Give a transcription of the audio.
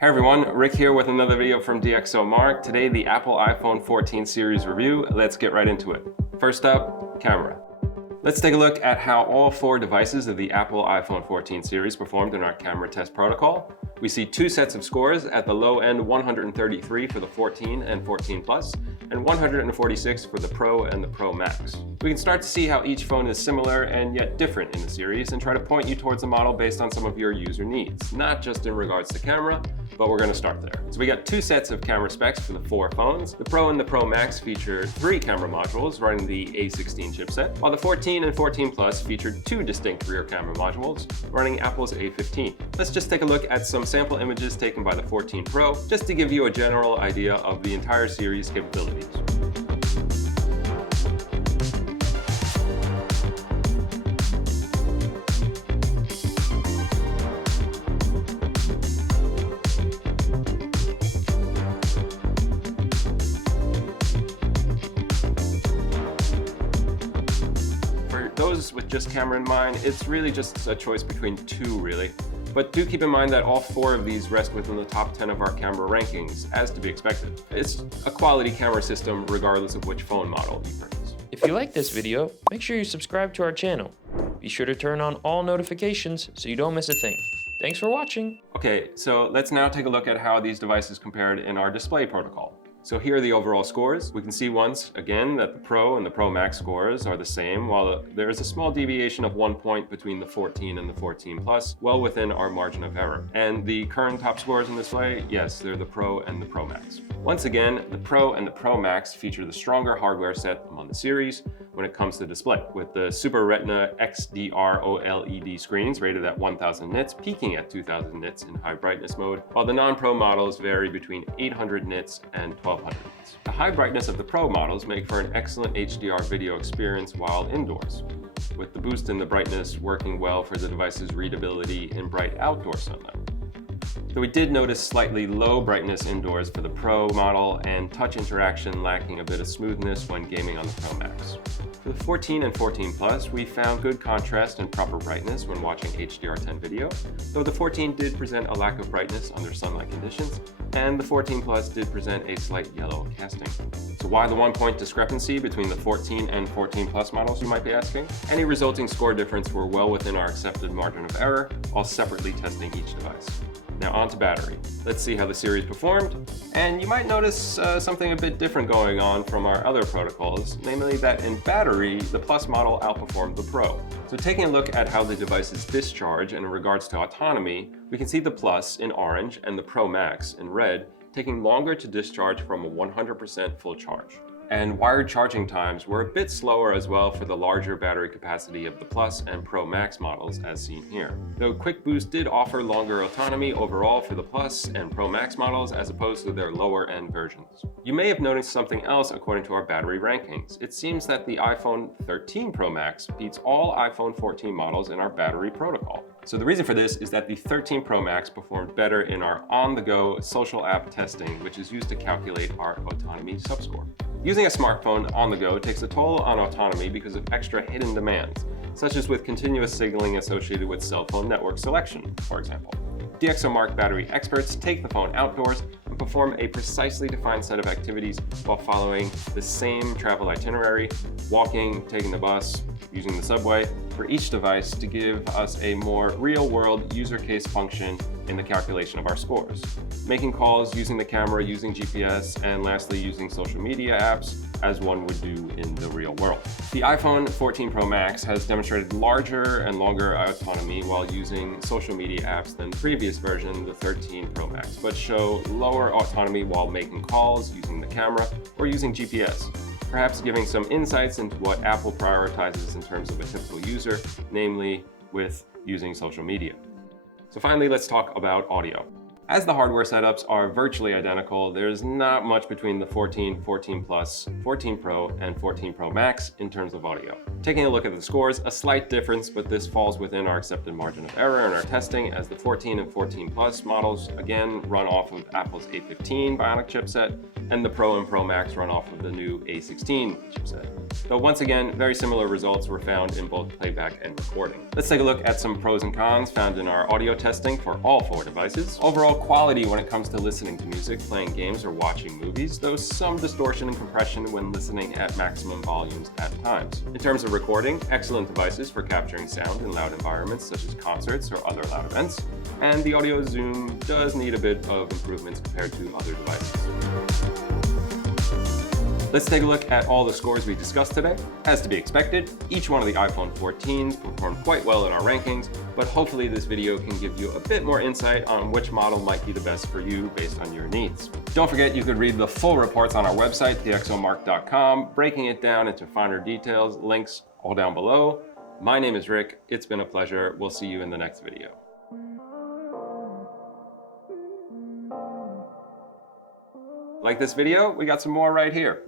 Hey everyone, Rick here with another video from DXOMARK. Today, the Apple iPhone 14 series review. Let's get right into it. First up, camera. Let's take a look at how all four devices of the Apple iPhone 14 series performed in our camera test protocol. We see two sets of scores. At the low end, 133 for the 14 and 14 Plus, and 146 for the Pro and the Pro Max. We can start to see how each phone is similar and yet different in the series and try to point you towards a model based on some of your user needs, not just in regards to camera, but we're going to start there. So we got two sets of camera specs for the four phones. The Pro and the Pro Max featured three camera modules running the A16 chipset, while the 14 and 14 Plus featured two distinct rear camera modules running Apple's A15. Let's just take a look at some sample images taken by the 14 Pro, just to give you a general idea of the entire series' capabilities. Those with just camera in mind, it's really just a choice between two, really. But do keep in mind that all four of these rest within the top 10 of our camera rankings, as to be expected. It's a quality camera system regardless of which phone model you purchase. If you like this video, make sure you subscribe to our channel. Be sure to turn on all notifications so you don't miss a thing. Thanks for watching. Okay, so let's now take a look at how these devices compared in our display protocol. So here are the overall scores. We can see once again that the Pro and the Pro Max scores are the same, while there is a small deviation of 1 point between the 14 and the 14 Plus, well within our margin of error. And the current top scores in display, yes, they're the Pro and the Pro Max. Once again, the Pro and the Pro Max feature the stronger hardware set among the series when it comes to display, with the Super Retina XDR OLED screens rated at 1000 nits, peaking at 2000 nits in high brightness mode, while the non-Pro models vary between 800 nits and 1200 nits. The high brightness of the Pro models make for an excellent HDR video experience while indoors, with the boost in the brightness working well for the device's readability in bright outdoor sunlight. Though we did notice slightly low brightness indoors for the Pro model and touch interaction lacking a bit of smoothness when gaming on the Pro Max. For the 14 and 14 Plus, we found good contrast and proper brightness when watching HDR10 video, though the 14 did present a lack of brightness under sunlight conditions, and the 14 Plus did present a slight yellow casting. So why the 1 point discrepancy between the 14 and 14 Plus models, you might be asking? Any resulting score difference were well within our accepted margin of error, while separately testing each device. Now on to battery. Let's see how the series performed. And you might notice something a bit different going on from our other protocols, namely that in battery, the Plus model outperformed the Pro. So taking a look at how the devices discharge in regards to autonomy, we can see the Plus in orange and the Pro Max in red taking longer to discharge from a 100% full charge. And wired charging times were a bit slower as well for the larger battery capacity of the Plus and Pro Max models as seen here. Though Quick Boost did offer longer autonomy overall for the Plus and Pro Max models as opposed to their lower end versions. You may have noticed something else according to our battery rankings. It seems that the iPhone 13 Pro Max beats all iPhone 14 models in our battery protocol. So the reason for this is that the 13 Pro Max performed better in our on-the-go social app testing, which is used to calculate our autonomy subscore. Using a smartphone on the go takes a toll on autonomy because of extra hidden demands, such as with continuous signaling associated with cell phone network selection, for example. DXOMARK battery experts take the phone outdoors and perform a precisely defined set of activities while following the same travel itinerary, walking, taking the bus, using the subway, for each device to give us a more real-world user case function in the calculation of our scores. Making calls using the camera, using GPS, and lastly using social media apps as one would do in the real world. The iPhone 14 Pro Max has demonstrated larger and longer autonomy while using social media apps than the previous version, the 13 Pro Max, but show lower autonomy while making calls, using the camera, or using GPS. Perhaps giving some insights into what Apple prioritizes in terms of a typical user, namely with using social media. So finally, let's talk about audio. As the hardware setups are virtually identical, there's not much between the 14, 14 Plus, 14 Pro, and 14 Pro Max in terms of audio. Taking a look at the scores, a slight difference, but this falls within our accepted margin of error in our testing, as the 14 and 14 Plus models again run off of Apple's A15 Bionic chipset, and the Pro and Pro Max run off of the new A16 chipset. Though once again, very similar results were found in both playback and recording. Let's take a look at some pros and cons found in our audio testing for all four devices. Overall quality when it comes to listening to music, playing games, or watching movies, though some distortion and compression when listening at maximum volumes at times. In terms of recording, excellent devices for capturing sound in loud environments such as concerts or other loud events, and the audio zoom does need a bit of improvements compared to other devices. Let's take a look at all the scores we discussed today. As to be expected, each one of the iPhone 14s performed quite well in our rankings, but hopefully this video can give you a bit more insight on which model might be the best for you based on your needs. Don't forget you could read the full reports on our website, DXOMARK.com, breaking it down into finer details, links all down below. My name is Rick. It's been a pleasure. We'll see you in the next video. Like this video? We got some more right here.